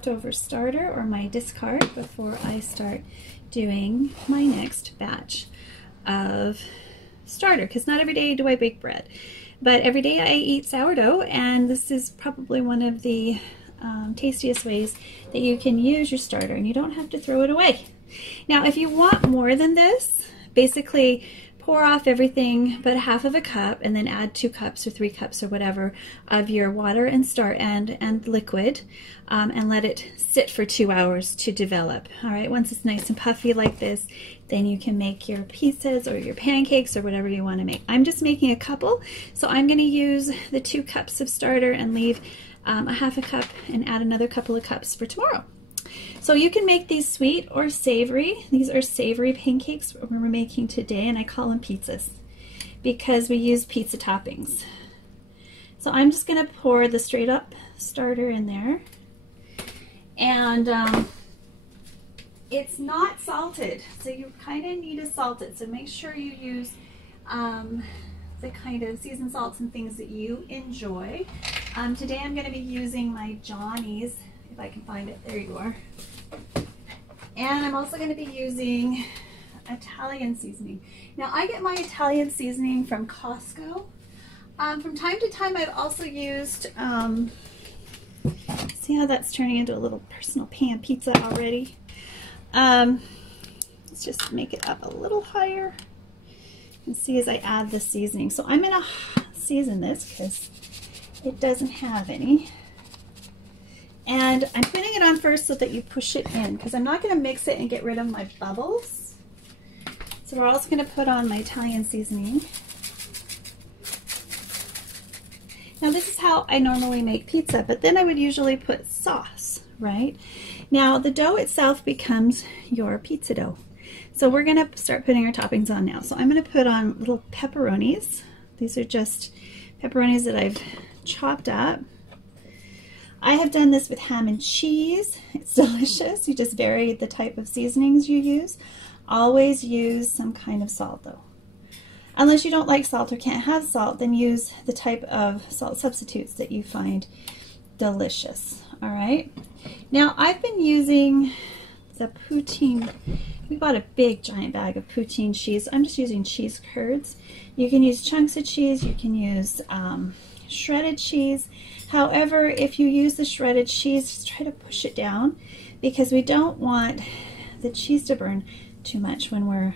leftover starter or my discard before I start doing my next batch of starter, because not every day do I bake bread, but every day I eat sourdough, and this is probably one of the tastiest ways that you can use your starter, and you don't have to throw it away. Now if you want more than this, basically pour off everything but half of a cup, and then add 2 cups or 3 cups or whatever of your water and and liquid, and let it sit for 2 hours to develop. All right, once it's nice and puffy like this, then you can make your pizzas or your pancakes or whatever you want to make. I'm just making a couple, so I'm going to use the 2 cups of starter and leave a half a cup and add another couple of cups for tomorrow. So you can make these sweet or savory. These are savory pancakes we're making today, and I call them pizzas because we use pizza toppings. So I'm just going to pour the straight up starter in there, and it's not salted, so you kind of need to salt it. So make sure you use the kind of seasoned salts and things that you enjoy. Today I'm going to be using my Johnny's, if I can find it. There you are. And I'm also going to be using Italian seasoning. Now I get my Italian seasoning from Costco. From time to time I've also used, see how that's turning into a little personal pan pizza already. Let's just make it up a little higher. You can see as I add the seasoning. So I'm going to season this because it doesn't have any. And I'm putting it on first so that you push it in, because I'm not going to mix it and get rid of my bubbles. So we're also going to put on my Italian seasoning. Now this is how I normally make pizza, but then I would usually put sauce, right? Now the dough itself becomes your pizza dough. So we're going to start putting our toppings on now. So I'm going to put on little pepperonis. These are just pepperonis that I've chopped up. I have done this with ham and cheese. It's delicious. You just vary the type of seasonings you use. Always use some kind of salt though. Unless you don't like salt or can't have salt, then use the type of salt substitutes that you find delicious. All right. Now I've been using the poutine. We bought a big giant bag of poutine cheese. I'm just using cheese curds. You can use chunks of cheese. You can use shredded cheese. However, if you use the shredded cheese, just try to push it down, because we don't want the cheese to burn too much when we're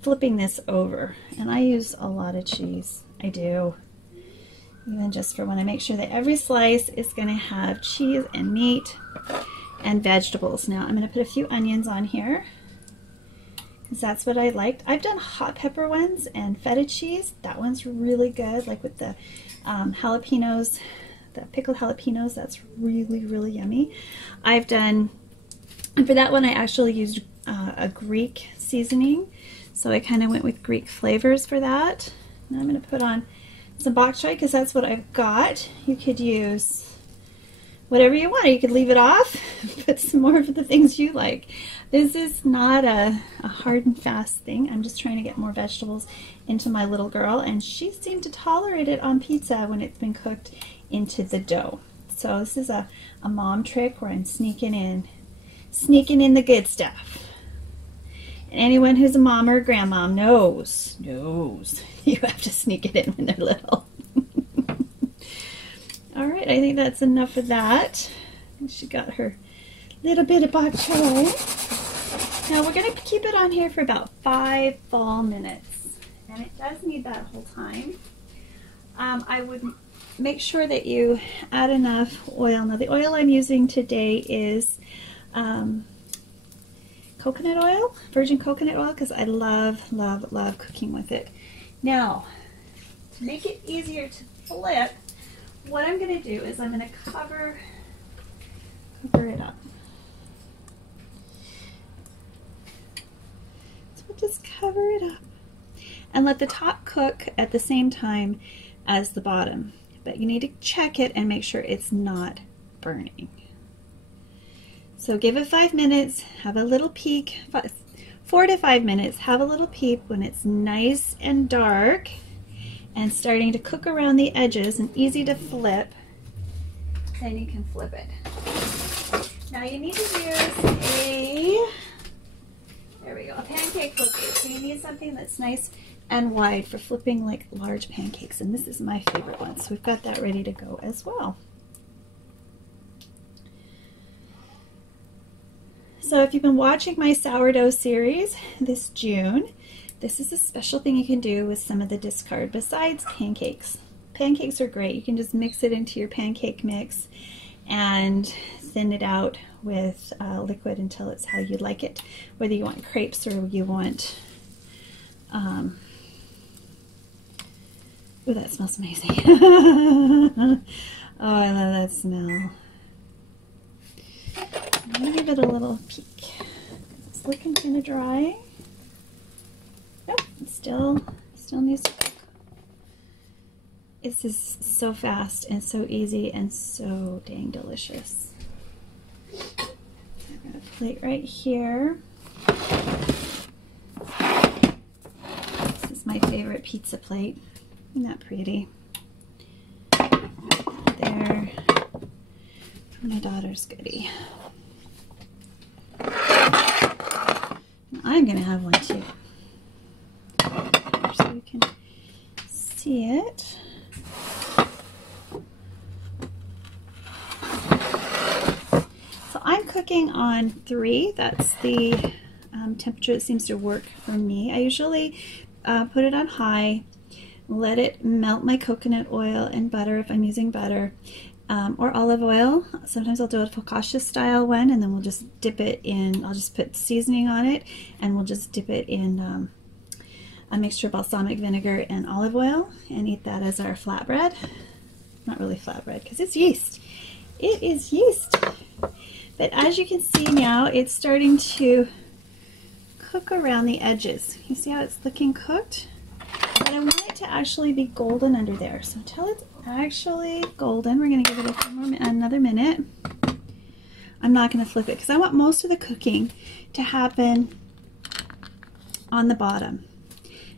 flipping this over. And I use a lot of cheese. I do. Even just for when I make sure that every slice is going to have cheese and meat and vegetables. Now I'm going to put a few onions on here, because that's what I liked. I've done hot pepper ones and feta cheese. That one's really good, like with the jalapenos, the pickled jalapenos. That's really, really yummy. I've done, and for that one I actually used a Greek seasoning, so I kind of went with Greek flavors for that. Now I'm going to put on some bok choy, because that's what I've got. You could use whatever you want. You could leave it off, put some more of the things you like. This is not a hard and fast thing. I'm just trying to get more vegetables into my little girl, and she seemed to tolerate it on pizza when it's been cooked into the dough. So this is a mom trick where I'm sneaking in the good stuff. And anyone who's a mom or a grandmom knows you have to sneak it in when they're little. All right, I think that's enough of that. She got her little bit of bok choy. Now we're going to keep it on here for about 5 full minutes, and it does need that whole time. I would make sure that you add enough oil. Now the oil I'm using today is coconut oil, virgin coconut oil, because I love, love, love cooking with it. Now, to make it easier to flip, what I'm going to do is I'm going to cover it up. So we'll just cover it up and let the top cook at the same time as the bottom. But you need to check it and make sure it's not burning. So give it 5 minutes, have a little peek, 4 to 5 minutes, have a little peep when it's nice and dark and starting to cook around the edges and easy to flip. Then you can flip it. Now you need to use there we go, a pancake flipper. So you need something that's nice and wide for flipping like large pancakes. And this is my favorite one. So we've got that ready to go as well. So if you've been watching my sourdough series this June, this is a special thing you can do with some of the discard besides pancakes. Pancakes are great. You can just mix it into your pancake mix and thin it out with liquid until it's how you'd like it. Whether you want crepes or you want, oh, that smells amazing. Oh, I love that smell. I'm going to give it a little peek. It's looking kind of dry. Nope, it still needs to cook. This is so fast and so easy and so dang delicious. I've got a plate right here. This is my favorite pizza plate. Isn't that pretty? There. For my daughter's goodie. I'm gonna have one too, so you can see it. So I'm cooking on 3. That's the temperature that seems to work for me. I usually put it on high, let it melt my coconut oil and butter if I'm using butter. Or olive oil. Sometimes I'll do a focaccia style one, and then we'll just dip it in, I'll just put seasoning on it, and we'll just dip it in a mixture of balsamic vinegar and olive oil, and eat that as our flatbread. Not really flatbread, because it's yeast. It is yeast. But as you can see now, it's starting to cook around the edges. You see how it's looking cooked? But I want it to actually be golden under there. So until it's actually golden, we're going to give it another minute. I'm not going to flip it because I want most of the cooking to happen on the bottom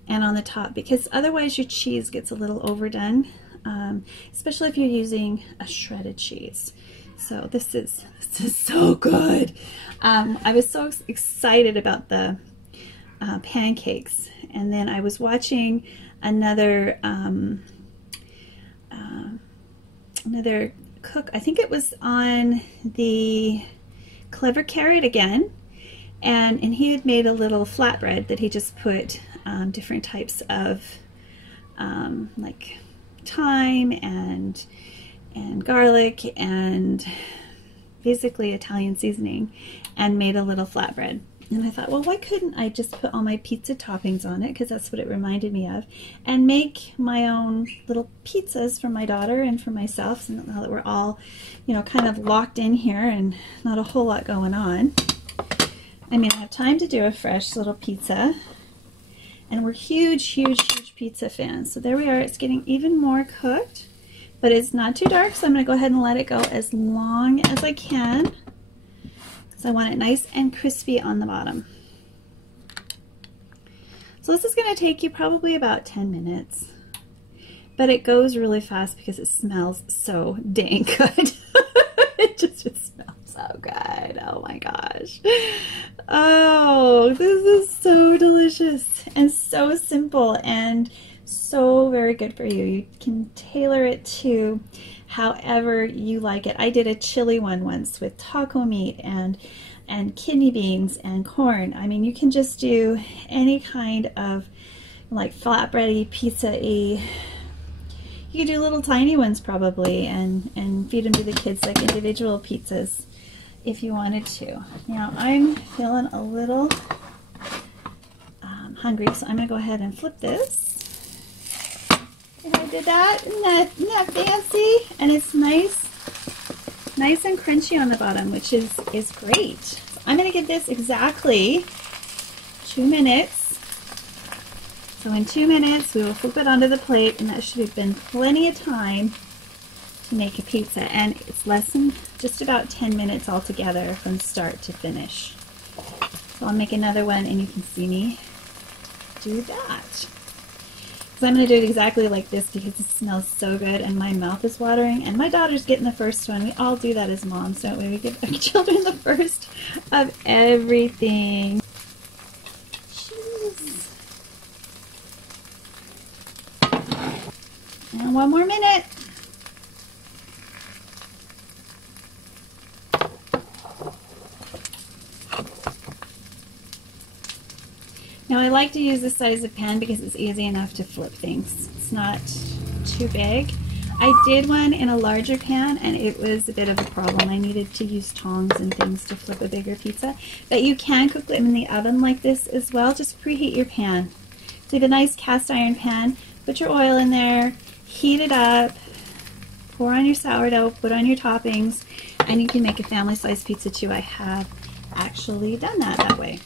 and on the top, because otherwise your cheese gets a little overdone, especially if you're using a shredded cheese. So this is so good. I was so excited about the pancakes, and then I was watching another another cook. I think it was on the Clever Carrot again, and he had made a little flatbread that he just put different types of like thyme and garlic and basically Italian seasoning, and made a little flatbread. And I thought, well, why couldn't I just put all my pizza toppings on it, because that's what it reminded me of, and make my own little pizzas for my daughter and for myself, so now that we're all, you know, kind of locked in here and not a whole lot going on. I mean, I have time to do a fresh little pizza, and we're huge pizza fans. So there we are. It's getting even more cooked, but it's not too dark, so I'm going to go ahead and let it go as long as I can. So I want it nice and crispy on the bottom. So this is going to take you probably about 10 minutes, but it goes really fast because it smells so dang good. It just smells so good. Oh my gosh. Oh, this is so delicious and so simple and so very good for you. You can tailor it to however you like it. I did a chili one once with taco meat and kidney beans and corn. I mean, you can just do any kind of like flatbready, pizza-y. You could do little tiny ones probably and feed them to the kids like individual pizzas if you wanted to. Now I'm feeling a little hungry, so I'm gonna go ahead and flip this. And I did that. Isn't that fancy? And it's nice and crunchy on the bottom, which is great. So I'm going to give this exactly 2 minutes. So in 2 minutes, we will flip it onto the plate, and that should have been plenty of time to make a pizza. And it's less than just about 10 minutes altogether from start to finish. So I'll make another one, and you can see me do that. because I'm going to do it exactly like this because it smells so good and my mouth is watering. And my daughter's getting the first one. We all do that as moms, don't we? We give our children the first of everything. Jeez. And one more minute. Now I like to use this size of pan because it's easy enough to flip things. It's not too big. I did one in a larger pan and it was a bit of a problem. I needed to use tongs and things to flip a bigger pizza. But you can cook them in the oven like this as well. Just preheat your pan. So you have a nice cast iron pan, put your oil in there, heat it up, pour on your sourdough, put on your toppings, and you can make a family size pizza too. I have actually done that way.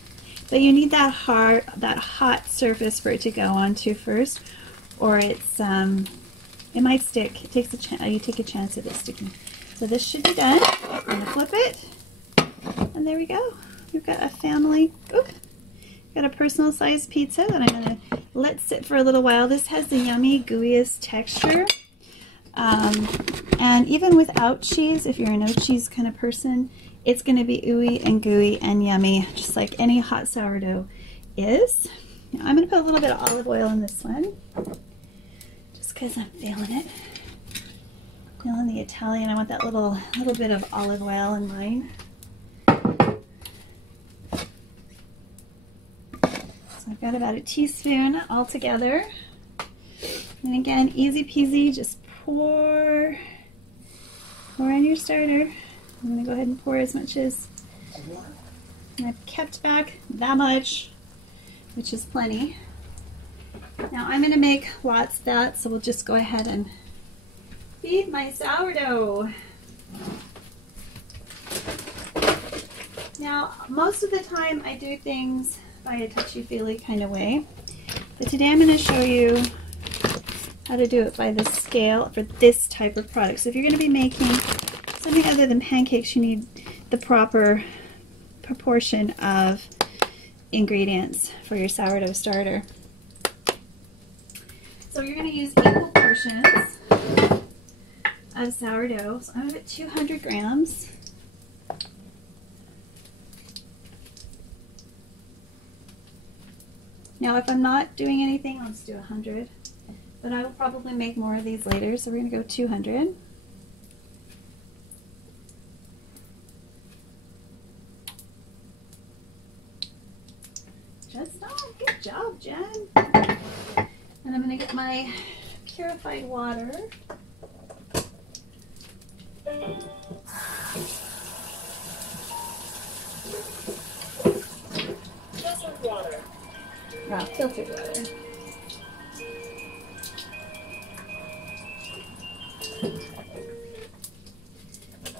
But you need that hot surface for it to go onto first, or it might stick. It takes you take a chance of it sticking. So this should be done. I'm gonna flip it, and there we go. We've got a family. Ooh, got a personal size pizza that I'm gonna let sit for a little while. This has the yummy, gooeyest texture, and even without cheese, if you're a no cheese kind of person, it's going to be ooey and gooey and yummy, just like any hot sourdough is. Now, I'm going to put a little bit of olive oil in this one, just because I'm feeling it. Feeling the Italian. I want that little bit of olive oil in mine. So I've got about a teaspoon altogether. And again, easy peasy, just pour on your starter. I'm going to go ahead and pour as much as I've kept back, that much, which is plenty. Now I'm going to make lots of that, so we'll just go ahead and feed my sourdough. Now, most of the time I do things by a touchy-feely kind of way, but today I'm going to show you how to do it by the scale for this type of product. So if you're going to be making something other than pancakes, you need the proper proportion of ingredients for your sourdough starter. So you're going to use equal portions of sourdough. So I'm going to put 200 grams. Now if I'm not doing anything, let's do 100. But I will probably make more of these later, so we're going to go 200. Just on. Good job, Jen. And I'm going to get my purified water. Filtered water. Wow, filtered water.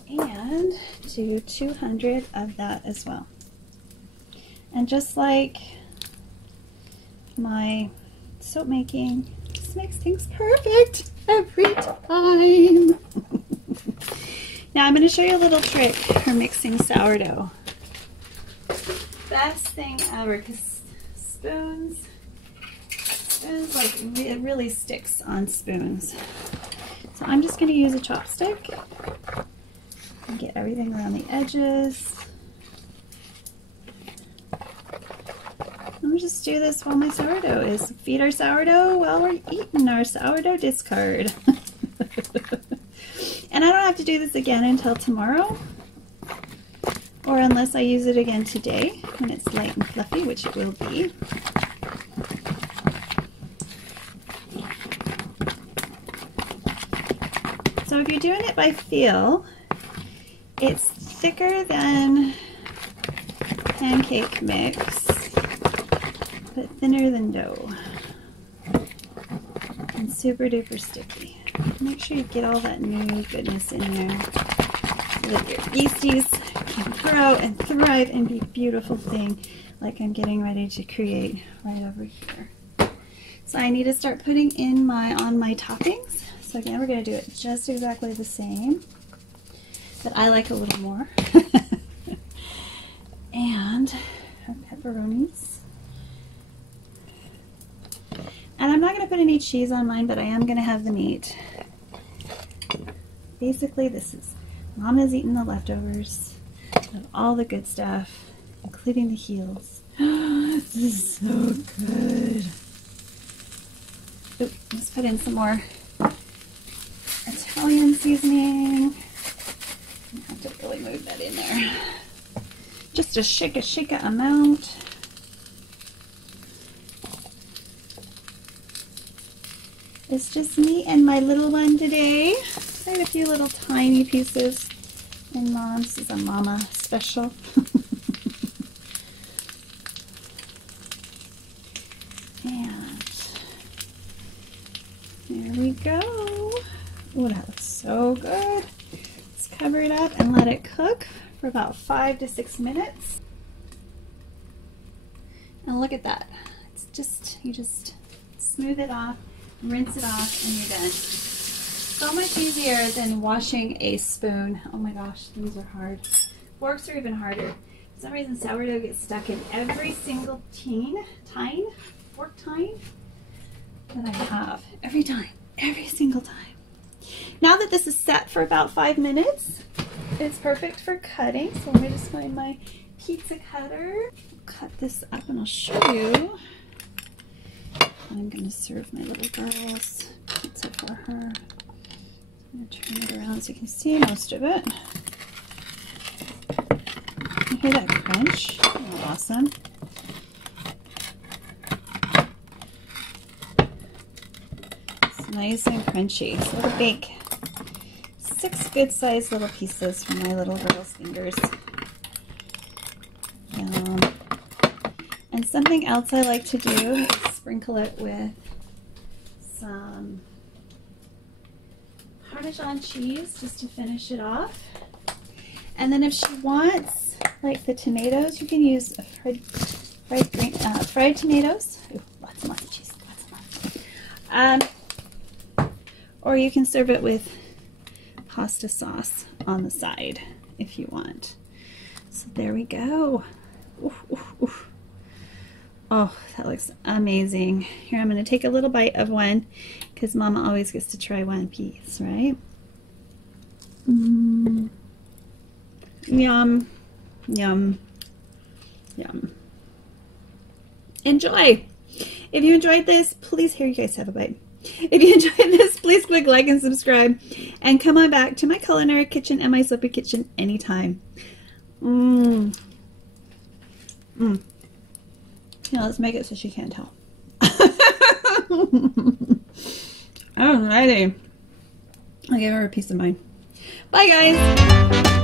And do 200 of that as well. And just like my soap making, this makes things perfect every time. Now I'm going to show you a little trick for mixing sourdough. Best thing ever, because spoons like it really sticks on spoons. So I'm just going to use a chopstick and get everything around the edges. I'll just do this while my sourdough is. Feed our sourdough while we're eating our sourdough discard. And I don't have to do this again until tomorrow, or unless I use it again today when it's light and fluffy, which it will be. So if you're doing it by feel, it's thicker than pancake mix, but thinner than dough, and super duper sticky. Make sure you get all that new goodness in there so that your yeasties can grow and thrive and be a beautiful thing like I'm getting ready to create right over here. So I need to start putting in on my toppings. So again, we're going to do it just exactly the same, but I like a little more. And our pepperonis. And I'm not going to put any cheese on mine, but I am going to have the meat. Basically, this is Mama's eating the leftovers of all the good stuff, including the heels. This is so good. Ooh, let's put in some more Italian seasoning. I have to really move that in there. Just a shake amount. It's just me and my little one today. I had a few little tiny pieces in Mom's. This is a Mama special. And there we go. Oh, that looks so good. Let's cover it up and let it cook for about 5 to 6 minutes. And look at that. It's just, you just smooth it off, rinse it off, and you're done. So much easier than washing a spoon. Oh my gosh, these are hard. Forks are even harder. For some reason, sourdough gets stuck in every single fork tine that I have. Every single time. Now that this is set for about 5 minutes, it's perfect for cutting. So let me just find my pizza cutter. Cut this up and I'll show you. I'm going to serve my little girl's pizza for her. I'm going to turn it around so you can see most of it. You hear that crunch? Oh, awesome. It's nice and crunchy. So we'll bake 6 good-sized little pieces for my little girl's fingers. Yum. And something else I like to do is sprinkle it with some Parmesan cheese just to finish it off. And then if she wants, like the tomatoes, you can use fried tomatoes. Ooh, lots and lots of cheese. Lots and lots. Or you can serve it with pasta sauce on the side if you want. So there we go. Ooh, ooh, ooh. Oh, that looks amazing. Here, I'm going to take a little bite of one because Mama always gets to try one piece, right? Yum, yum, yum. Enjoy. If you enjoyed this, please, here, you guys have a bite. If you enjoyed this, please click like and subscribe and come on back to my culinary kitchen and my soapy kitchen anytime. Yeah, let's make it so she can't tell. Alrighty. I'll give her a piece of mine. Bye, guys.